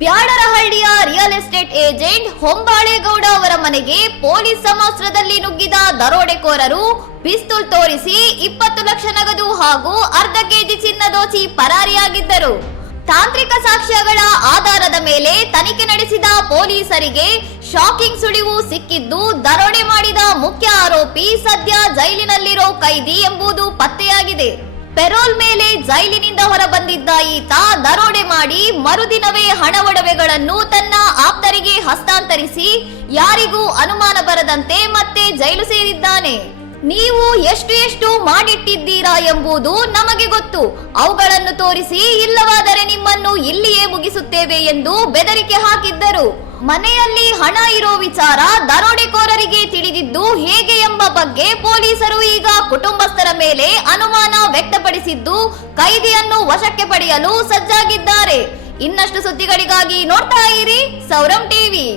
ಬ್ಯಾಡರಹಳ್ಳಿಯ real estate agent ಹೊಂಬಾಳೇಗೌಡ ಅವರ ಮನೆಗೆ police ಸಮವಸ್ತ್ರದಲ್ಲಿ ನುಗ್ಗಿದ ದರೋಡೆಕೋರರು ಪಿಸ್ತೂಲ್ ತೋರಿಸಿ 20 ಲಕ್ಷ ನಗದು ಹಾಗೂ ಅರ್ಧ ಕೆಜಿ ಚಿನ್ನ ದೋಚಿ ಪರಾರಿಯಾಗಿದ್ದರು. ತಾಂತ್ರಿಕ ಸಾಕ್ಷ್ಯಗಳ ಆಧಾರದ ಮೇಲೆ ತನಿಖೆ ನಡೆಸಿದ ಪೊಲೀಸರಿಗೆ ಶಾಕಿಂಗ್ ಸುಳಿವು ಸಿಕ್ಕಿದ್ದು, ದರೋಡೆ ಮಾಡಿದ ಮುಖ್ಯ ಆರೋಪಿ ಸದ್ಯ ಜೈಲಿನಲ್ಲಿರೋ ಕೈದಿ ಎಂಬುದು ಪತ್ತೆಯಾಗಿದೆ. ಪೆರೋಲ್ ಮೇಲೆ ಜೈಲಿನಿಂದ ಹೊರಬಂದಿದ್ದ ಈತ ದರೋಡೆ ಮಾಡಿ ಮರುದಿನವೇ ಹಣ ಒಡವೆಗಳನ್ನು ತನ್ನ ಆಪ್ತರಿಗೆ ಹಸ್ತಾಂತರಿಸಿ ಯಾರಿಗೂ ಅನುಮಾನ ಬರದಂತೆ ಮತ್ತೆ ಜೈಲು ಸೇರಿದ್ದಾನೆ. ನೀವು ಎಷ್ಟು ಮಾಡಿಟ್ಟಿದ್ದೀರಾ ಎಂಬುದು ನಮಗೆ ಗೊತ್ತು, ಅವುಗಳನ್ನು ತೋರಿಸಿ, ಇಲ್ಲವಾದರೆ ನಿಮ್ಮನ್ನು ಇಲ್ಲಿಯೇ ಮುಗಿಸುತ್ತೇವೆ ಎಂದು ಬೆದರಿಕೆ ಹಾಕಿದ್ದರು. ಮನೆಯಲ್ಲಿ ಹಣ ಇರೋ ವಿಚಾರ ದರೋಡೆಕೋರರಿಗೆ ತಿಳಿದಿದ್ದು ಹೇಗೆ ಎಂಬ ಬಗ್ಗೆ ಪೊಲೀಸರು ಈಗ ಕುಟುಂಬಸ್ಥರ ಮೇಲೆ ಅನುಮಾನ ವ್ಯಕ್ತಪಡಿಸಿದ್ದು, ಕೈದಿಯನ್ನು ವಶಕ್ಕೆ ಪಡೆಯಲು ಸಜ್ಜಾಗಿದ್ದಾರೆ. ಇನ್ನಷ್ಟು ಸುದ್ದಿಗಳಿಗಾಗಿ ನೋಡ್ತಾ ಇರಿ ಸೌರಂ ಟಿವಿ.